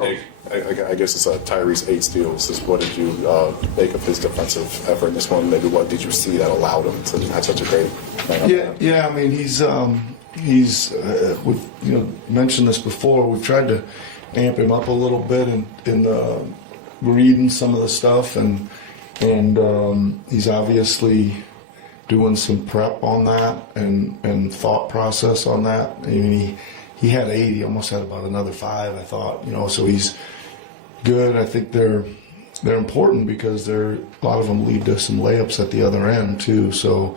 I guess it's Tyrese 8 steals. What did you make of his defensive effort in this one? Maybe what did you see that allowed him to have such a great night? Yeah. I mean, he's we've mentioned this before. We've tried to amp him up a little bit in reading some of the stuff, and he's obviously doing some prep on that and thought process on that. I mean, he had 8. He almost had about another 5, I thought. So he's good. I think they're important because a lot of them lead to some layups at the other end too. So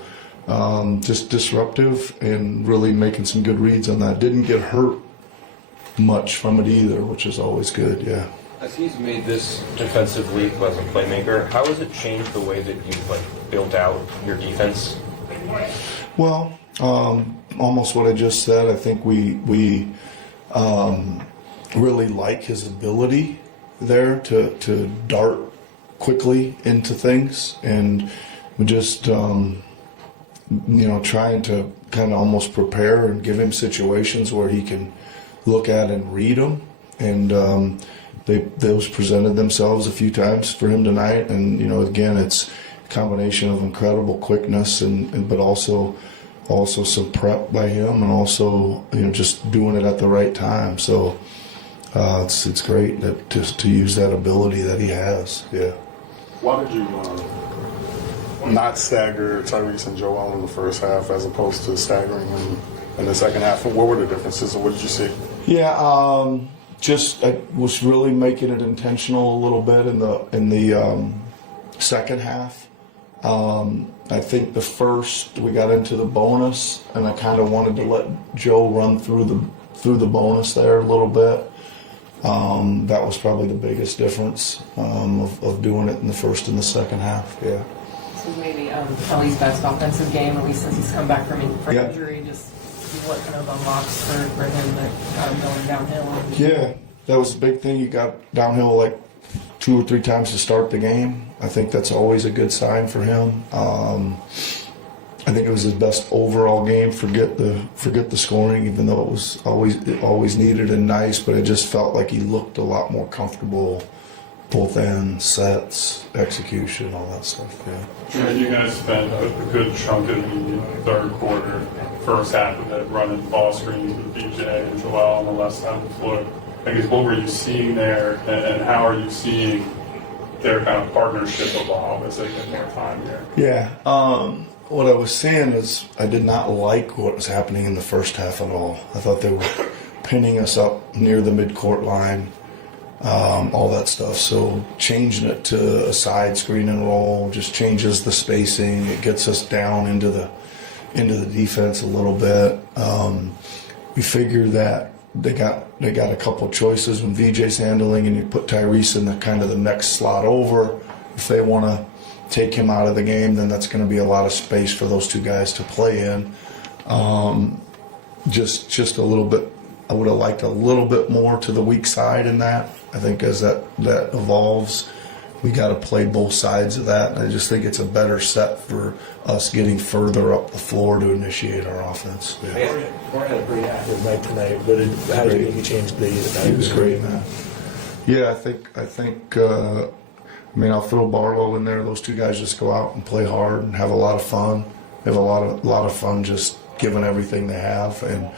just disruptive and really making some good reads on that. Didn't get hurt much from it either, which is always good. Yeah. As he's made this defensive leap as a playmaker, how has it changed the way that you've built out your defense? Well, almost what I just said. I think we really like his ability there to dart quickly into things, and we just trying to kind of almost prepare and give him situations where he can look at and read them, and those presented themselves a few times for him tonight. And again, it's a combination of incredible quickness but also some prep by him, and also just doing it at the right time. So it's great to use that ability that he has. Yeah. Why did you not stagger Tyrese and Joel in the first half as opposed to staggering them in the second half? What were the differences, or what did you see? Yeah, I was really making it intentional a little bit in the second half. I think the first we got into the bonus, and I kind of wanted to let Joe run through the bonus there a little bit. That was probably the biggest difference of doing it in the first and the second half. Yeah. So maybe Kelly's best offensive game, at least since he's come back from Yeah. injury. Just what kind of unlocks for him that going downhill? Yeah, that was a big thing. You got downhill like 2 or 3 times to start the game. I think that's always a good sign for him. I think it was his best overall game. Forget the scoring, even though it was always needed and nice. But it just felt like he looked a lot more comfortable, both ends, sets, execution, all that stuff. Yeah. You guys spent a good chunk of the third quarter, first half of it, running ball screens with BJ and Joel on the left side of the floor. I guess what were you seeing there, and how are you seeing their kind of partnership evolve as they get more time here? Yeah. What I was saying is I did not like what was happening in the first half at all. I thought they were pinning us up near the midcourt line, all that stuff. So changing it to a side screen and roll just changes the spacing. It gets us down into the defense a little bit. We figured that they got a couple choices when VJ's handling, and you put Tyrese in the next slot over. If they want to take him out of the game, then that's going to be a lot of space for those 2 guys to play in. Just a little bit. I would have liked a little bit more to the weak side in that. I think as that evolves, we got to play both sides of that. And I just think it's a better set for us getting further up the floor to initiate our offense. Yeah. Warren had a pretty active night tonight. How did you think he changed the He was great, man. Yeah, I think. I'll throw Barlow in there. Those 2 guys just go out and play hard and have a lot of fun. They have a lot of fun just giving everything they have. And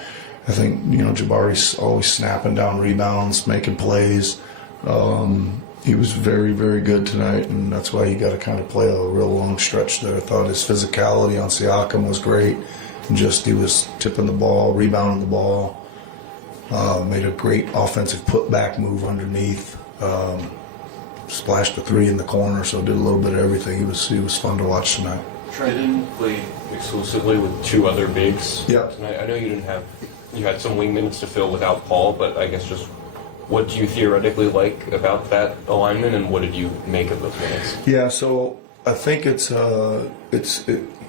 I think Jabari's always snapping down rebounds, making plays. He was very, very good tonight, and that's why he got to kind of play a real long stretch there. I thought his physicality on Siakam was great. And he was tipping the ball, rebounding the ball. Made a great offensive putback move underneath. Splashed the 3 in the corner, so did a little bit of everything. He was fun to watch tonight. Trident played exclusively with 2 other bigs Yep. tonight. I know you had some wing minutes to fill without Paul, but I guess just what do you theoretically like about that alignment, and what did you make of those minutes? Yeah, so I think it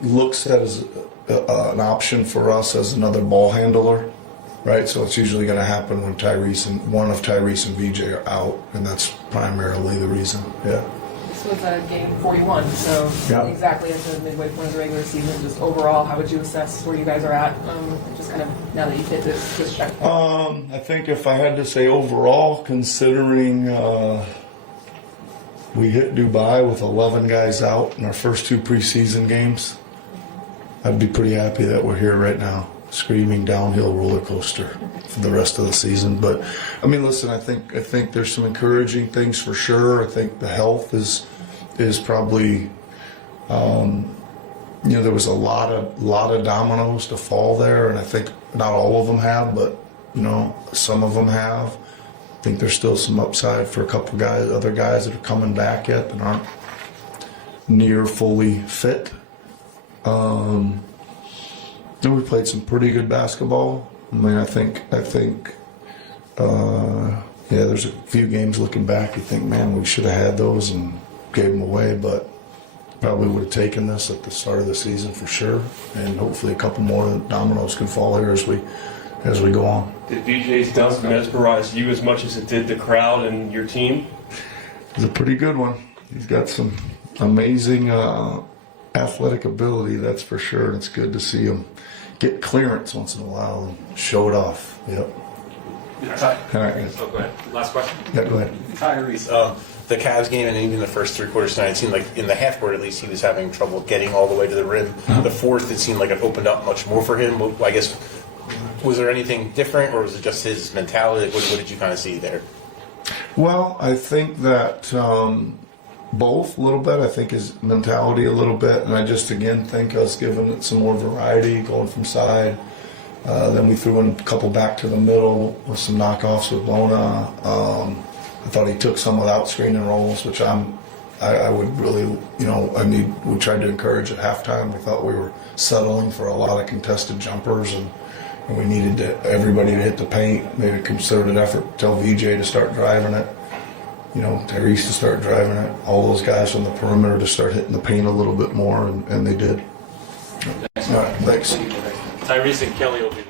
looks at as an option for us as another ball handler. Right, so it's usually going to happen when one of Tyrese and VJ are out, and that's primarily the reason. Yeah. This was game 41, so Yeah. exactly at the midway point of the regular season. Just overall, how would you assess where you guys are at? Just kind of now that you've hit this checkpoint. I think if I had to say overall, considering we hit Dubai with 11 guys out in our first 2 preseason games, I'd be pretty happy that we're here right now, screaming downhill roller coaster for the rest of the season. But I mean, listen, I think there's some encouraging things for sure. I think the health is probably, there was a lot of dominoes to fall there, and I think not all of them have, but some of them have. I think there's still some upside for a couple guys, other guys that are coming back yet that aren't near fully fit. And we played some pretty good basketball. I mean, I think, there's a few games looking back, you think, man, we should have had those and gave them away, but probably would have taken this at the start of the season for sure. And hopefully a couple more dominoes can fall here as we go on. Did VJ's dunk mesmerize you as much as it did the crowd and your team? It's a pretty good one. He's got some amazing athletic ability, that's for sure. And it's good to see him get clearance once in a while and show it off. Yep. All right. Guys. Oh, go ahead. Last question. Yeah, go ahead. Tyrese, the Cavs game and even the first 3 quarters tonight, it seemed like in the half court at least he was having trouble getting all the way to the rim. The fourth, it seemed like it opened up much more for him. I guess, was there anything different, or was it just his mentality? What did you kind of see there? Well, I think that both a little bit. I think his mentality a little bit, and I just again think us giving it some more variety, going from side. Then we threw in a couple back to the middle with some knockoffs with Bona. I thought he took some without screen and rolls, which I would really, we tried to encourage at halftime. We thought we were settling for a lot of contested jumpers, and we needed everybody to hit the paint. Made a concerted effort to tell VJ to start driving it. Tyrese to start driving it. All those guys on the perimeter to start hitting the paint a little bit more, and they did. All right, thanks. Tyrese and Kelly will be